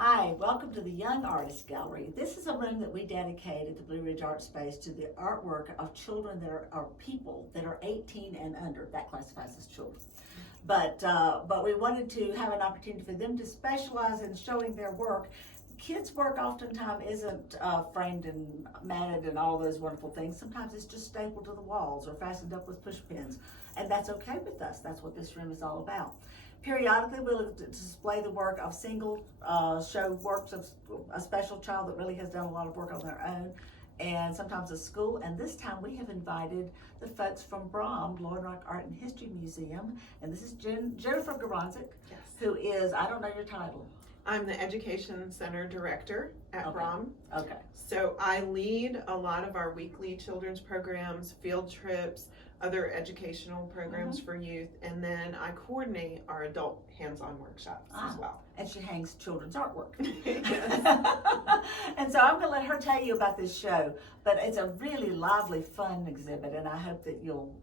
Hi, welcome to the Young Artist Gallery. This is a room that we dedicate at the Blue Ridge Art Space to the artwork of children that are people that are 18 and under. That classifies as children. But we wanted to have an opportunity for them to specialize in showing their work. Kids' work oftentimes isn't framed and matted and all those wonderful things. Sometimes it's just stapled to the walls or fastened up with push pins, and that's okay with us. That's what this room is all about. Periodically, we'll display the work of show works of a special child that really has done a lot of work on their own, and sometimes a school. And this time we have invited the folks from BROM, Blowing Rock Art and History Museum, and this is Jennifer Garonzik, Yes. who is, I don't know your title. I'm the Education Center Director at Okay. BROM. Okay. So I lead a lot of our weekly children's programs, field trips, other educational programs for youth, and then I coordinate our adult hands-on workshops as well. And she hangs children's artwork. Yes. And so I'm going to let her tell you about this show, but it's a really lively, fun exhibit, and I hope that you'll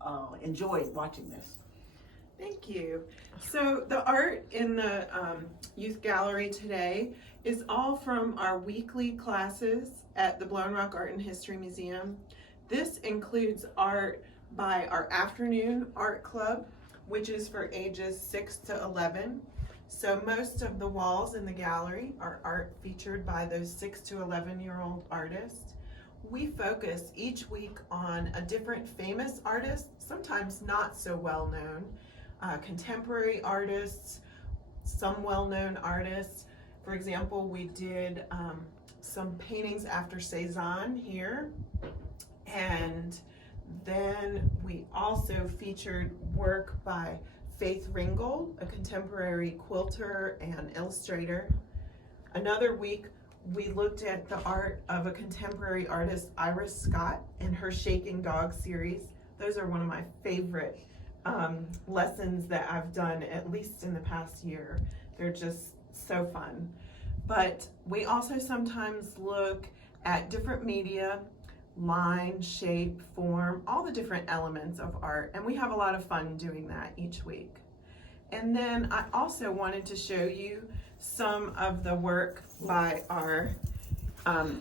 enjoy watching this. Thank you. So the art in the youth gallery today is all from our weekly classes at the Blowing Rock Art and History Museum. This includes art by our afternoon art club, which is for ages 6 to 11. So most of the walls in the gallery are art featured by those 6 to 11-year-old artists. We focus each week on a different famous artist, sometimes not so well known, contemporary artists, some well-known artists. For example, we did some paintings after Cezanne here, and then we also featured work by Faith Ringgold, a contemporary quilter and illustrator. Another week, we looked at the art of a contemporary artist, Iris Scott, and her Shaking Dog series. Those are one of my favorite lessons that I've done, at least in the past year. They're just so fun. But we also sometimes look at different media, line, shape, form, all the different elements of art, and we have a lot of fun doing that each week. And then I also wanted to show you some of the work by our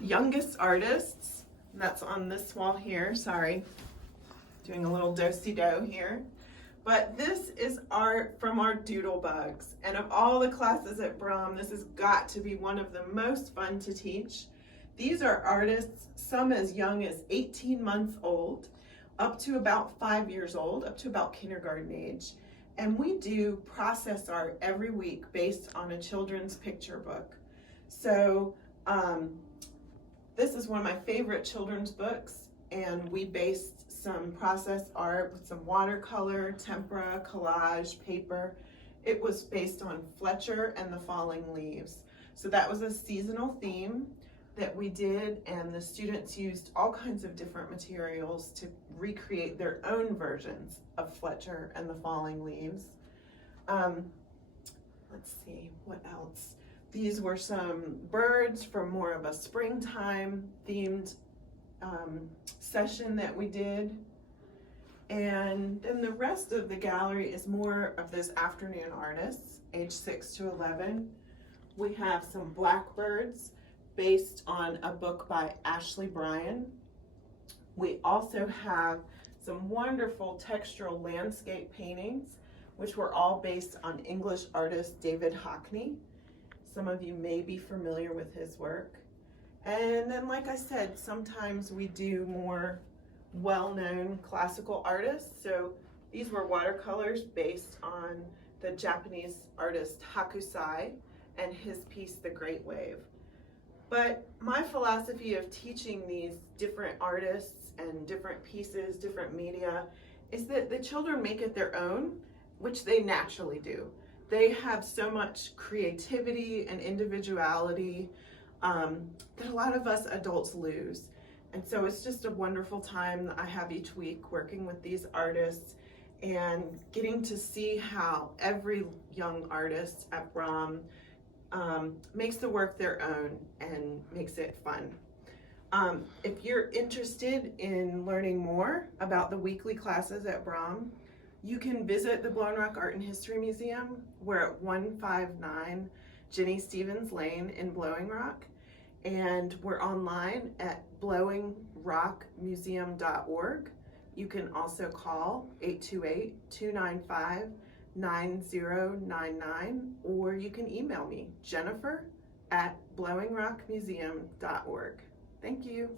youngest artists. That's on this wall here, sorry. Doing a little do-si-do here. But this is art from our Doodlebugs. And of all the classes at BROM, this has got to be one of the most fun to teach. These are artists, some as young as 18 months old, up to about 5 years old, up to about kindergarten age. And we do process art every week based on a children's picture book. So this is one of my favorite children's books, and we based some process art with some watercolor, tempera, collage, paper. It was based on Fletcher and the Falling Leaves. So that was a seasonal theme that we did, and the students used all kinds of different materials to recreate their own versions of Fletcher and the Falling Leaves. Let's see, what else? These were some birds from more of a springtime themed session that we did. And then the rest of the gallery is more of those afternoon artists, age 6 to 11. We have some blackbirds based on a book by Ashley Bryan. We also have some wonderful textural landscape paintings, which were all based on English artist David Hockney. Some of you may be familiar with his work. And then, like I said, sometimes we do more well-known classical artists. So these were watercolors based on the Japanese artist Hakusai and his piece, The Great Wave. But my philosophy of teaching these different artists and different pieces, different media, is that the children make it their own, which they naturally do. They have so much creativity and individuality that a lot of us adults lose. And so it's just a wonderful time that I have each week working with these artists and getting to see how every young artist at BROM makes the work their own and makes it fun. If you're interested in learning more about the weekly classes at BROM, you can visit the Blowing Rock Art and History Museum. We're at 159 Jenny Stevens Lane in Blowing Rock. And we're online at blowingrockmuseum.org. You can also call 828-295-9099, or you can email me, Jennifer@blowingrockmuseum.org. Thank you.